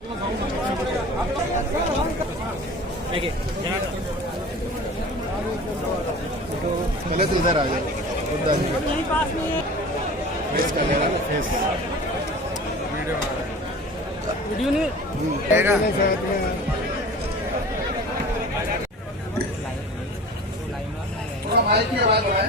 पहले तो उधर आ जाओ, यहीं पास में फेस कर लेना, फेस वीडियो नहीं आएगा साथ में। माइक की आवाज है,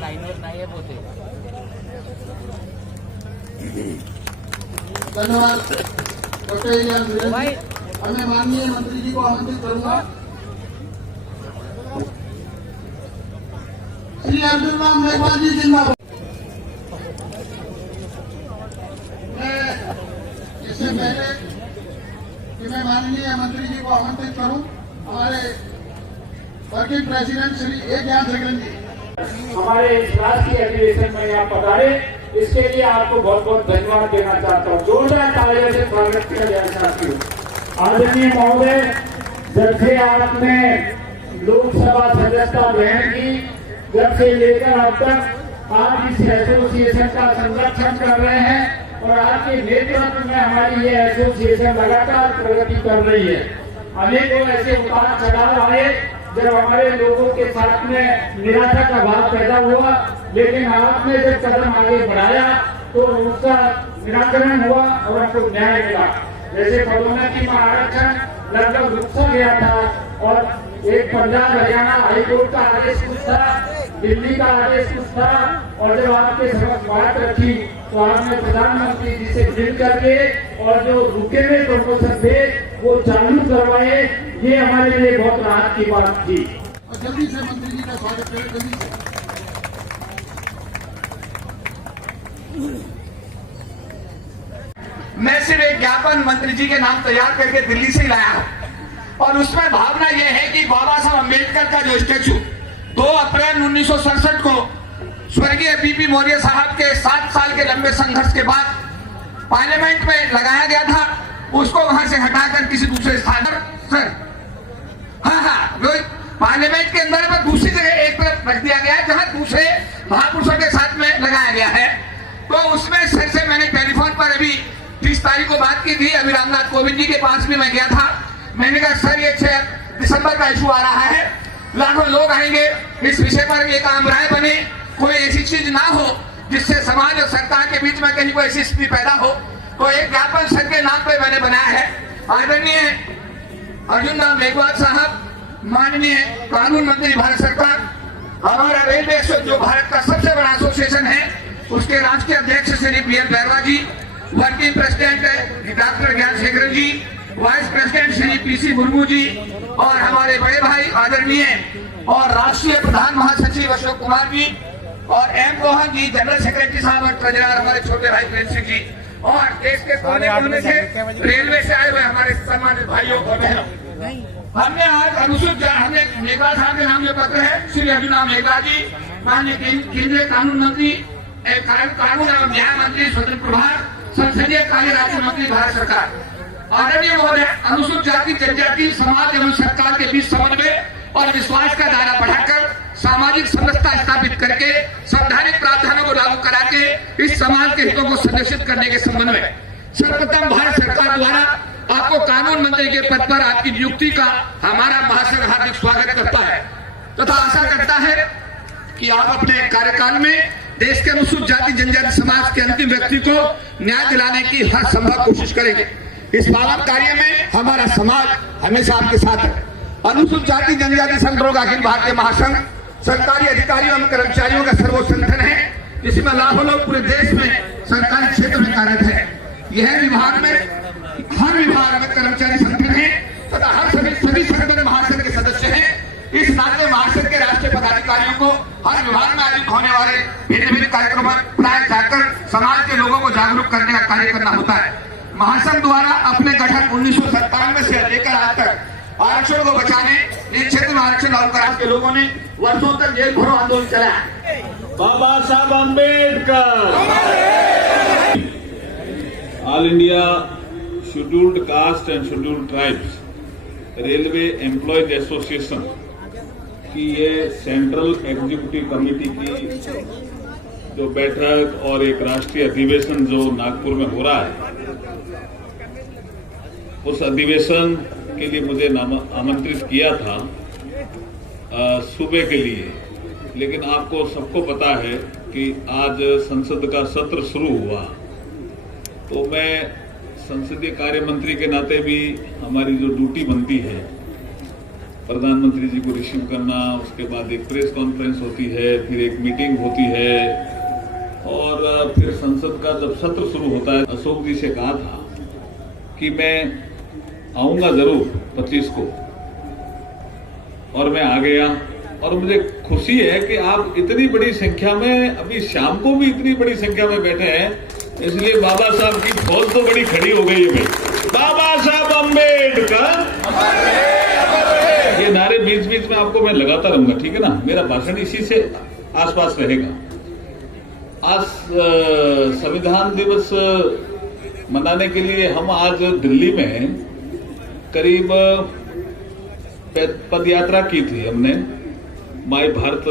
लाइनर नहीं है बोलते। धन्यवाद डॉक्टर इलियास भाई। हमें माननीय मंत्री जी को आमंत्रित करूंगा। श्री अब्दुल राम मेघवाल जी जिंदाबाद। इससे पहले कि मैं माननीय मंत्री जी को आमंत्रित करूं, हमारे वर्किंग प्रेसिडेंट श्री ए ज्ञान सेकरन जी हमारे इस राष्ट्रीय अधिवेशन में यहाँ पधारे, इसके लिए आपको बहुत बहुत धन्यवाद देना चाहता हूँ। जोरदार तालियों से स्वागत किया जाना चाहती हूँ। आदरणीय महोदय, जब से आपने लोकसभा सदस्यता ग्रहण की, जब से लेकर अब तक आज इस एसोसिएशन का संरक्षण कर रहे हैं और आपके नेतृत्व में हमारी ये एसोसिएशन लगातार प्रगति कर रही है। अनेकों ऐसे उतार चढ़ाव आए जब हमारे लोगों के साथ में निराशा का भाव पैदा हुआ, लेकिन आपने जब कदम आगे बढ़ाया तो उसका निराकरण हुआ और हमको न्याय मिला। जैसे पदोन्नति में आरक्षण लगभग रुक गया था और एक पंजाब हरियाणा हाईकोर्ट का आदेश कुछ था, दिल्ली का आदेश कुछ था, और जब आपके समक्ष बात रखी तो आपने प्रधानमंत्री जी से मिल करके और जो रुके हुए प्रमोशन थे वो चालू करवाए। ये हमारे लिए बहुत राहत की बात थी। और जल्दी से मंत्री जी का स्वागत करें, जल्दी से। मैं सिर्फ एक ज्ञापन मंत्री जी के नाम तैयार करके दिल्ली से लाया हूं और उसमें भावना यह है कि बाबा साहब अम्बेडकर का जो स्टेचू 2 अप्रैल 1967 को स्वर्गीय बीपी मौर्य साहब के 7 साल के लंबे संघर्ष के बाद पार्लियामेंट में लगाया गया था, उसको वहां से हटाकर किसी दूसरे स्थान पर पार्लियामेंट के अंदर में दूसरी जगह एक तरफ रख दिया गया है जहां दूसरे महापुरुषों के साथ में लगाया गया है। तो उसमें सर से मैंने टेलीफोन पर अभी 30 तारीख को बात की थी। अभी रामनाथ कोविंद जी के पास भी मैं गया था। मैंने कहा सर ये 6 दिसंबर का इशू आ रहा है, लाखों लोग आएंगे, इस विषय पर एक आम राय बने, कोई ऐसी चीज ना हो जिससे समाज और सरकार के बीच में कहीं कोई ऐसी स्थिति पैदा हो। तो एक ज्ञापन सर के नाम पे मैंने बनाया है। आदरणीय अर्जुन राम मेघवाल साहब, माननीय कानून मंत्री भारत सरकार, हमारा रेलवे जो भारत का सबसे बड़ा एसोसिएशन है उसके राष्ट्रीय अध्यक्ष Shri P L Bairwa ji, working president doctor Gyan Sekaran ji, vice president Shri PC Murmu ji और हमारे बड़े भाई आदरणीय और राष्ट्रीय प्रधान महासचिव अशोक कुमार जी और M Mohan ji, general secretary साहब और ट्रेजरर हमारे छोटे भाई प्रेम सिंह जी और देश के कोने कोने से रेलवे से आए हुए हमारे सम्मानित भाइयों और बहनों। हमने आज अनुसूचित हमने मेघवाल साहब के नाम जो पत्र है श्री अर्जुन राम मेघवाल जी, माननीय केंद्रीय कानून मंत्री, कानून एवं न्याय मंत्री, स्वतंत्र प्रभार, संसदीय कार्य राज्य मंत्री भारत सरकार। आदरणीय महोदय, अनुसूचित जाति जनजाति समाज एवं सरकार के बीच समन्वय और विश्वास का दायरा बढ़ाकर सामाजिक समरसता स्थापित करके संवैधानिक प्रावधानों को लागू करा के इस समाज के हितों को संरक्षित करने के संबंध में सर्वप्रथम भारत सरकार द्वारा आपको कानून मंत्री के पद पर आपकी नियुक्ति का हमारा महाशय हार्दिक स्वागत करता है तथा आशा करता है कि आप अपने कार्यकाल में देश के अनुसूचित जाति जनजाति समाज के अंतिम व्यक्ति को न्याय दिलाने की हर संभव कोशिश करेंगे। इस पावन कार्य में हमारा समाज हमेशा आपके साथ है। अनुसूचित जाति जनजाति संघ अखिल भारतीय महासंघ सरकारी अधिकारियों एवं कर्मचारियों का सर्वोच्च संगठन है, जिसमें लाखों लोग पूरे देश में सरकारी क्षेत्र में कार्यरत है। यह विभाग में हर विभाग में कर्मचारी संगठन है तथा हर सभी संगठन महासंघ के सदस्य हैं। इस नाते महासंघ के राष्ट्रीय पदाधिकारियों को हर विभाग में आयोजित होने वाले भिन्न भिन्न कार्यक्रमों में जाकर समाज के लोगों को जागरूक करने का कार्य करना होता है। महासंघ द्वारा अपने गठन 1997 से लेकर आज तक आरक्षण को बचाने, इस क्षेत्र में आरक्षण लागू कराने के लोगों ने वर्षों तक जेल भरो आंदोलन चलाया। बाबा Saheb Ambedkar. All India scheduled caste and scheduled tribes railway employees association की ये सेंट्रल एग्जीक्यूटिव कमेटी की जो बैठक और एक राष्ट्रीय अधिवेशन जो नागपुर में हो रहा है, उस अधिवेशन के लिए मुझे आमंत्रित किया था सुबह के लिए, लेकिन आपको सबको पता है कि आज संसद का सत्र शुरू हुआ, तो मैं संसदीय कार्य मंत्री के नाते भी हमारी जो ड्यूटी बनती है, प्रधानमंत्री जी को रिसीव करना, उसके बाद एक प्रेस कॉन्फ्रेंस होती है, फिर एक मीटिंग होती है और फिर संसद का जब सत्र शुरू होता है, अशोक जी से कहा था कि मैं आऊंगा जरूर 25 को, और मैं आ गया। और मुझे खुशी है कि आप इतनी बड़ी संख्या में, अभी शाम को भी इतनी बड़ी संख्या में बैठे हैं, इसलिए बाबा साहब की फौज तो बड़ी खड़ी हो गई है भाई। बाबा साहब अम्बेडकर, ये नारे बीच बीच में आपको मैं लगाता रहूंगा, ठीक है ना? मेरा भाषण इसी से आसपास रहेगा। आज संविधान दिवस मनाने के लिए हम आज दिल्ली में करीब पद यात्रा की थी हमने, माय भारत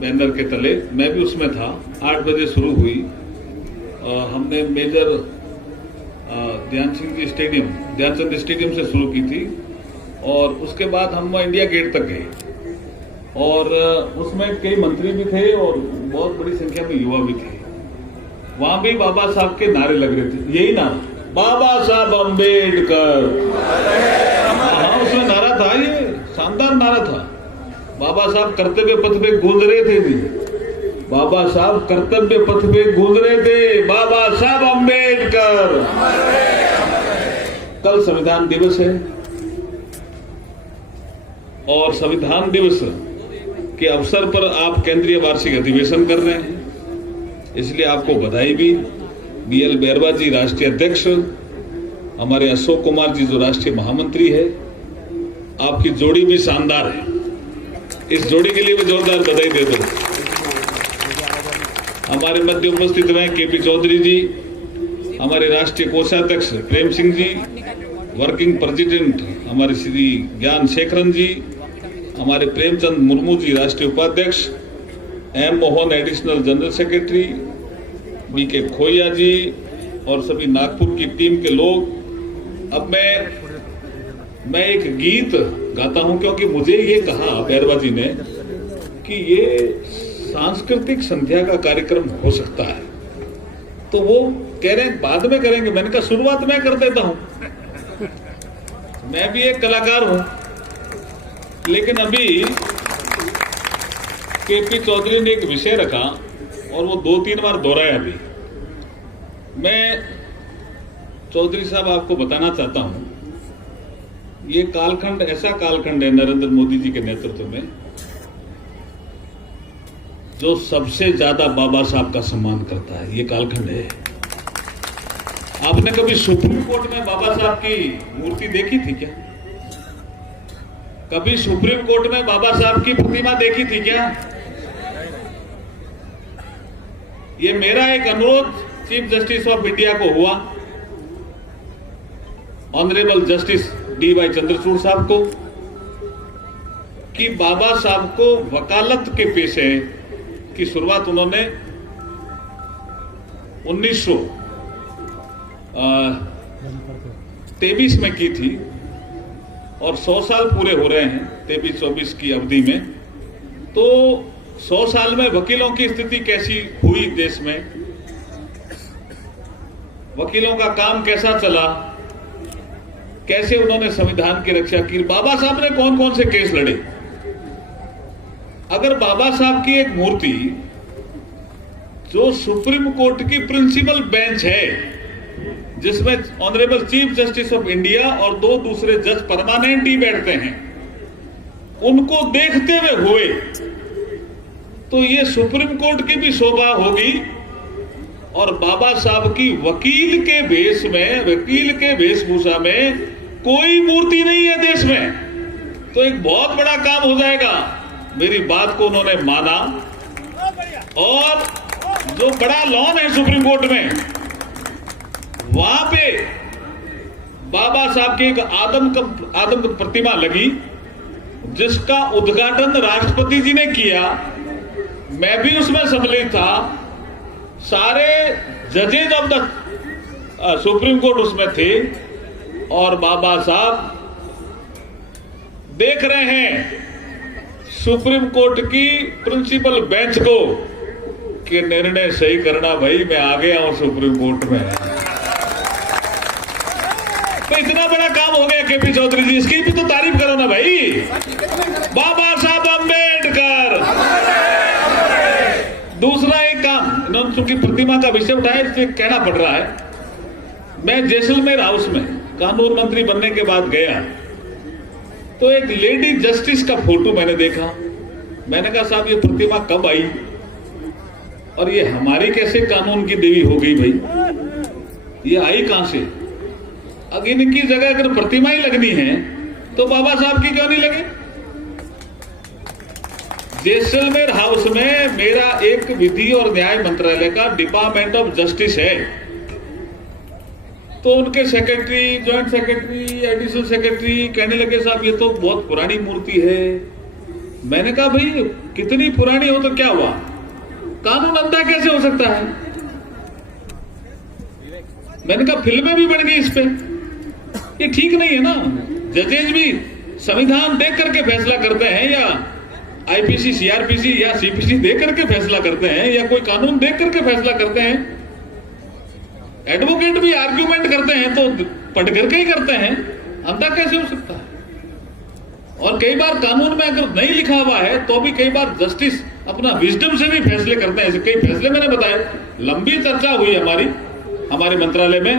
बैनर के तले, मैं भी उसमें था। 8 बजे शुरू हुई, हमने मेजर ध्यानचंद स्टेडियम से शुरू की थी और उसके बाद हम इंडिया गेट तक गए और उसमें कई मंत्री भी थे और बहुत बड़ी संख्या में युवा भी थे। वहां भी बाबा साहब के नारे लग रहे थे, यही नारा, बाबा साहब अम्बेडकर। हाँ, उसमें नारा था, ये शानदार नारा था। बाबा साहब कर्तव्य पथ पे गूंज रहे थे जी, बाबा साहब कर्तव्य पथ पे गूंज रहे थे, बाबा साहब अम्बेडकर। कल संविधान दिवस है और संविधान दिवस के अवसर पर आप केंद्रीय वार्षिक अधिवेशन कर रहे हैं, इसलिए आपको बधाई भी। BL बैरवा जी राष्ट्रीय अध्यक्ष, हमारे अशोक कुमार जी जो राष्ट्रीय महामंत्री है, आपकी जोड़ी भी शानदार है। इस जोड़ी के लिए भी जोरदार बधाई दे दो। हमारे मध्य उपस्थित रहे KP चौधरी जी, हमारे राष्ट्रीय कोषाध्यक्ष प्रेम सिंह जी, वर्किंग प्रेसिडेंट हमारे श्री ज्ञान शेखरन जी, हमारे प्रेमचंद मुर्मू जी राष्ट्रीय उपाध्यक्ष, M Mohan additional general secretary, BK खोया जी और सभी नागपुर की टीम के लोग। अब मैं एक गीत गाता हूं क्योंकि मुझे ये कहा बैरवा जी ने कि ये सांस्कृतिक संध्या का कार्यक्रम हो सकता है, तो वो कह रहे हैं बाद में करेंगे। मैंने कहा शुरुआत मैं कर देता हूं, मैं भी एक कलाकार हूं। लेकिन अभी KP चौधरी ने एक विषय रखा और वो 2-3 बार दोहराया भी। मैं चौधरी साहब आपको बताना चाहता हूं, ये कालखंड ऐसा कालखंड है नरेंद्र मोदी जी के नेतृत्व में जो सबसे ज्यादा बाबा साहब का सम्मान करता है। ये कालखंड है। आपने कभी सुप्रीम कोर्ट में बाबा साहब की मूर्ति देखी थी क्या? कभी सुप्रीम कोर्ट में बाबा साहब की प्रतिमा देखी थी क्या? ये मेरा एक अनुरोध चीफ जस्टिस ऑफ इंडिया को हुआ, ऑनरेबल जस्टिस DY चंद्रचूड़ साहब को, कि बाबा साहब को वकालत के पेशे की शुरुआत उन्होंने 1923 में की थी और 100 साल पूरे हो रहे हैं 23-24 की अवधि में। तो 100 साल में वकीलों की स्थिति कैसी हुई देश में, वकीलों का काम कैसा चला, कैसे उन्होंने संविधान की रक्षा की, बाबा साहब ने कौन कौन से केस लड़े। अगर बाबा साहब की एक मूर्ति जो सुप्रीम कोर्ट की प्रिंसिपल बेंच है, जिसमें honourable chief justice of India और 2 दूसरे जज परमानेंट ही बैठते हैं, उनको देखते हुए तो ये सुप्रीम कोर्ट की भी शोभा होगी और बाबा साहब की वकील के वेश में, वकील के वेशभूषा में कोई मूर्ति नहीं है देश में, तो एक बहुत बड़ा काम हो जाएगा। मेरी बात को उन्होंने माना और जो बड़ा लॉन है सुप्रीम कोर्ट में, वहां पे बाबा साहब की एक आदम प्रतिमा लगी, जिसका उद्घाटन राष्ट्रपति जी ने किया। मैं भी उसमें सम्मिलित था, सारे जजेज ऑफ द सुप्रीम कोर्ट उसमें थे और बाबा साहब देख रहे हैं सुप्रीम कोर्ट की प्रिंसिपल बेंच को कि निर्णय सही करना भाई, मैं आ गया हूं सुप्रीम कोर्ट में। तो इतना बड़ा काम हो गया केपी चौधरी जी, इसकी भी तो तारीफ करो ना भाई। बाबा साहब अम्बेडकर। दूसरा एक काम, इन्होंने चूंकि प्रतिमा का विषय उठाया इसलिए कहना पड़ रहा है। मैं जैसलमेर हाउस में कानून मंत्री बनने के बाद गया तो एक लेडी जस्टिस का फोटो मैंने देखा। मैंने कहा साहब ये प्रतिमा कब आई और ये हमारी कैसे कानून की देवी हो गई भाई, ये आई कहां से? अब इनकी जगह अगर प्रतिमा ही लगनी है तो बाबा साहब की क्यों नहीं लगी? जैसलमेर हाउस में मेरा एक विधि और न्याय मंत्रालय का डिपार्टमेंट ऑफ जस्टिस है, तो उनके secretary, joint secretary, additional secretary कहने लगे साहब ये तो बहुत पुरानी मूर्ति है। मैंने कहा भाई कितनी पुरानी हो तो क्या हुआ, कानून अंधा कैसे हो सकता है? मैंने कहा फिल्में भी बन गई इस पे, ये ठीक नहीं है ना। जजेज भी संविधान देख करके फैसला करते हैं या आईपीसी, सीआरपीसी या सीपीसी देख करके फैसला करते हैं या कोई कानून देख करके फैसला करते हैं। एडवोकेट भी आर्ग्यूमेंट करते हैं तो पढ़ करके ही करते हैं, अंधा कैसे हो सकता है? और कई बार कानून में अगर नहीं लिखा हुआ है तो भी कई बार जस्टिस अपना विजडम से भी फैसले करते हैं। ऐसे कई फैसले मैंने बताए, लंबी चर्चा हुई हमारे मंत्रालय में,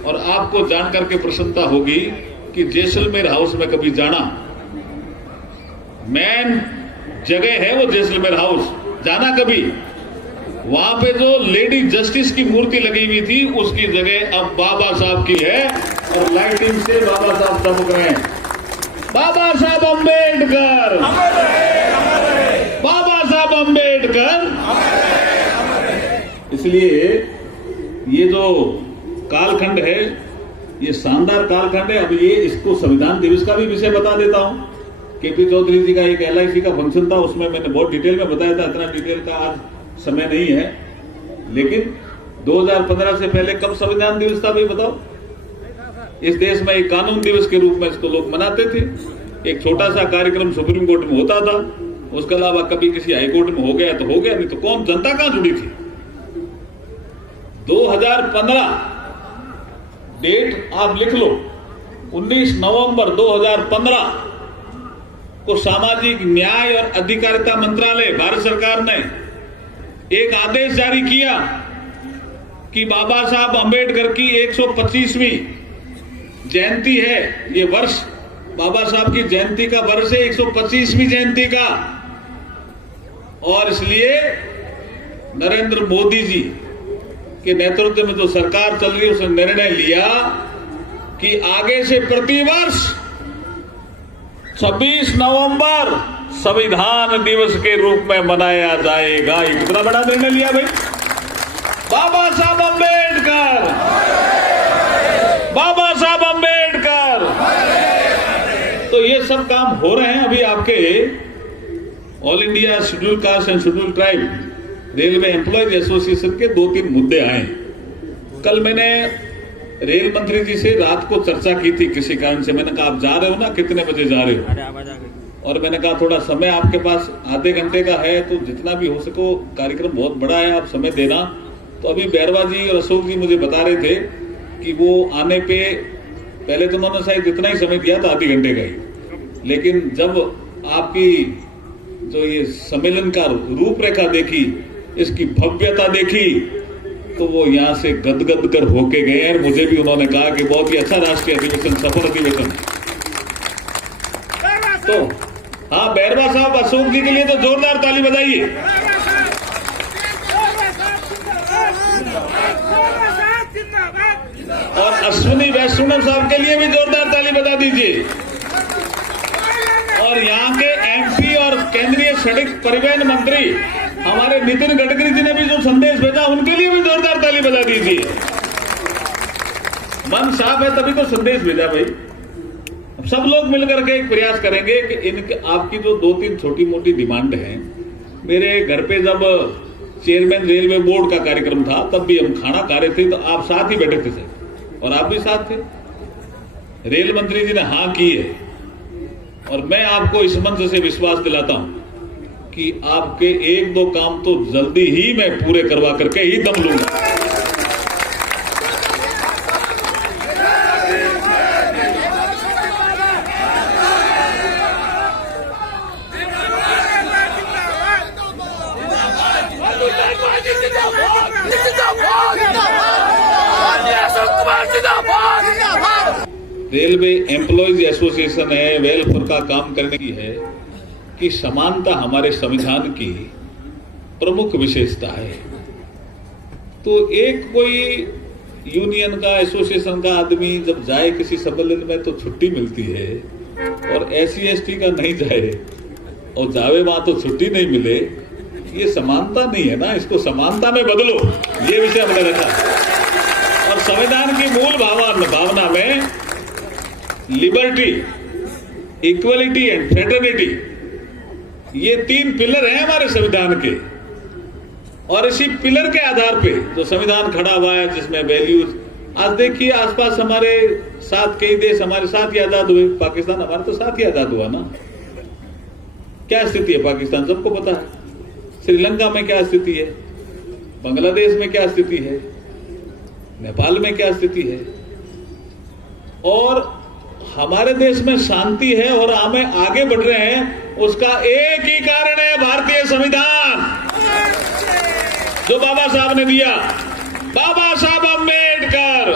और आपको जान करके प्रसन्नता होगी कि जैसलमेर हाउस में कभी जाना, मेन जगह है वो जैसलमेर हाउस, जाना कभी, वहां पे जो लेडी जस्टिस की मूर्ति लगी हुई थी उसकी जगह अब बाबा साहब की है और लाइटिंग से बाबा साहब चमक रहे हैं। बाबा साहब अम्बेडकर, बाबा साहब अम्बेडकर। इसलिए ये जो कालखंड है ये शानदार कालखंड है। अब ये इसको संविधान दिवस का भी विषय बता देता हूं। केपी चौधरी जी का एक LIC का फंक्शन था, उसमें मैंने बहुत डिटेल में बताया था, इतना डिटेल का आज समय नहीं है, लेकिन 2015 से पहले कब संविधान दिवस था भाई बताओ? इस देश में एक कानून दिवस के रूप में इसको लोग मनाते थे। एक छोटा सा कार्यक्रम सुप्रीम कोर्ट में होता था, उसके अलावा कभी किसी हाईकोर्ट में हो गया तो हो गया, नहीं तो कौन, जनता कहां जुड़ी थी? 2015 डेट आप लिख लो, 19 नवंबर 2015 को सामाजिक न्याय और अधिकारिता मंत्रालय भारत सरकार ने एक आदेश जारी किया कि बाबा साहब अम्बेडकर की 125वीं जयंती है, ये वर्ष बाबा साहब की जयंती का वर्ष है, 125वीं जयंती का, और इसलिए नरेंद्र मोदी जी के नेतृत्व में जो सरकार चल रही है उसने निर्णय लिया कि आगे से प्रतिवर्ष 26 नवंबर संविधान दिवस के रूप में मनाया जाएगा। ये कितना बड़ा निर्णय लिया भाई, बाबा साहब अम्बेडकर, बाबा साहब अम्बेडकर। तो ये सब काम हो रहे हैं। अभी आपके all India schedule caste and schedule tribe railway employees association के 2-3 मुद्दे आए। कल मैंने रेल मंत्री जी से रात को चर्चा की थी किसी कारण से। मैंने कहा आप जा रहे हो ना, कितने बजे जा रहे हो? और मैंने कहा थोड़ा समय आपके पास आधे घंटे का है तो जितना भी हो सको, कार्यक्रम बहुत बड़ा है, आप समय देना। तो अभी बैरवा जी और अशोक जी मुझे बता रहे थे कि वो आने पे पहले तो उन्होंने शायद इतना ही समय दिया था, आधे घंटे का ही, लेकिन जब आपकी जो ये सम्मेलन का रूपरेखा देखी, इसकी भव्यता देखी, तो वो यहाँ से गदगद कर होके गए हैं। मुझे भी उन्होंने कहा कि बहुत ही अच्छा राष्ट्रीय अधिवेशन, सफल अधिवेशन। तो हाँ, बैरवा साहब, अशोक जी के लिए तो जोरदार ताली बजाइए। और अश्विनी वैष्णव साहब के लिए भी जोरदार ताली बजा दीजिए। और यहाँ के MP और केंद्रीय सड़क परिवहन मंत्री हमारे नितिन गडकरी जी ने भी जो संदेश भेजा, उनके लिए भी जोरदार ताली बजा दीजिए। मन साफ है तभी तो संदेश भेजा भाई। सब लोग मिलकर के एक प्रयास करेंगे कि इनके आपकी जो 2-3 छोटी मोटी डिमांड है। मेरे घर पे जब चेयरमैन रेलवे बोर्ड का कार्यक्रम था तब भी हम खाना खा रहे थे तो आप साथ ही बैठे थे सर, और आप भी साथ थे। रेल मंत्री जी ने हाँ की है और मैं आपको इस मंच से विश्वास दिलाता हूं कि आपके एक दो काम तो जल्दी ही मैं पूरे करवा करके ही दम लूंगा। रेलवे एम्प्लॉयज एसोसिएशन है, वेलफेयर का काम करने की है कि समानता हमारे संविधान की प्रमुख विशेषता है। तो एक कोई यूनियन का एसोसिएशन का आदमी जब जाए किसी सम्मेलन में तो छुट्टी मिलती है और SC/ST का नहीं जाए और जावे वहां तो छुट्टी नहीं मिले, ये समानता नहीं है ना। इसको समानता में बदलो, ये विषय हमने रखा। और संविधान की मूल भावना में लिबर्टी, इक्वलिटी एंड फ्रेटर्निटी, ये 3 पिलर हैं हमारे संविधान के। और इसी पिलर के आधार पे जो संविधान खड़ा हुआ है, जिसमें वैल्यूज, आज देखिए आसपास हमारे साथ कई देश हमारे साथ ही आजाद हुए। पाकिस्तान हमारे तो साथ ही आजाद हुआ ना। क्या स्थिति है पाकिस्तान सबको पता है। श्रीलंका में क्या स्थिति है, बांग्लादेश में क्या स्थिति है, नेपाल में क्या स्थिति है। और हमारे देश में शांति है और हमें आगे बढ़ रहे हैं, उसका एक ही कारण है भारतीय संविधान जो बाबा साहब ने दिया, बाबा साहब अम्बेडकर।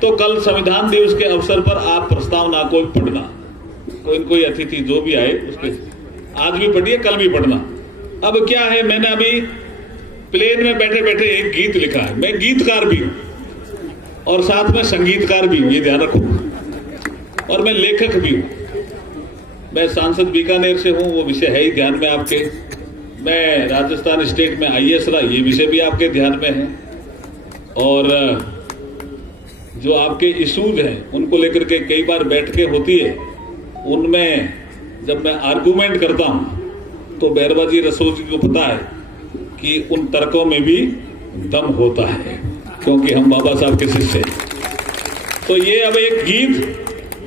तो कल संविधान दिवस के अवसर पर आप प्रस्तावना को पढ़ना, कोई अतिथि जो भी आए उसके आज भी पढ़िए, कल भी पढ़ना। अब क्या है, मैंने अभी प्लेन में बैठे बैठे एक गीत लिखा है। मैं गीतकार भी हूं और साथ में संगीतकार भी हूं, ये ध्यान रखो। और मैं लेखक भी हूं। मैं सांसद बीकानेर से हूं, वो विषय है ही ध्यान में आपके। मैं राजस्थान स्टेट में IAS रहा, ये विषय भी आपके ध्यान में है। और जो आपके इश्यूज हैं उनको लेकर के कई बार बैठकें होती है, उनमें जब मैं आर्गुमेंट करता हूं तो बैरबाजी रसूल जी को पता है कि उन तर्कों में भी दम होता है, क्योंकि हम बाबा साहब के शिष्य हैं। तो ये अब एक गीत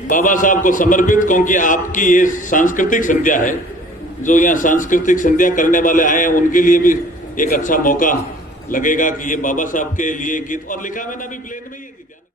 बाबा साहब को समर्पित, क्योंकि आपकी ये सांस्कृतिक संध्या है, जो यहाँ सांस्कृतिक संध्या करने वाले आए हैं उनके लिए भी एक अच्छा मौका लगेगा कि ये बाबा साहब के लिए गीत। और लिखा मैंने अभी प्लेन में ही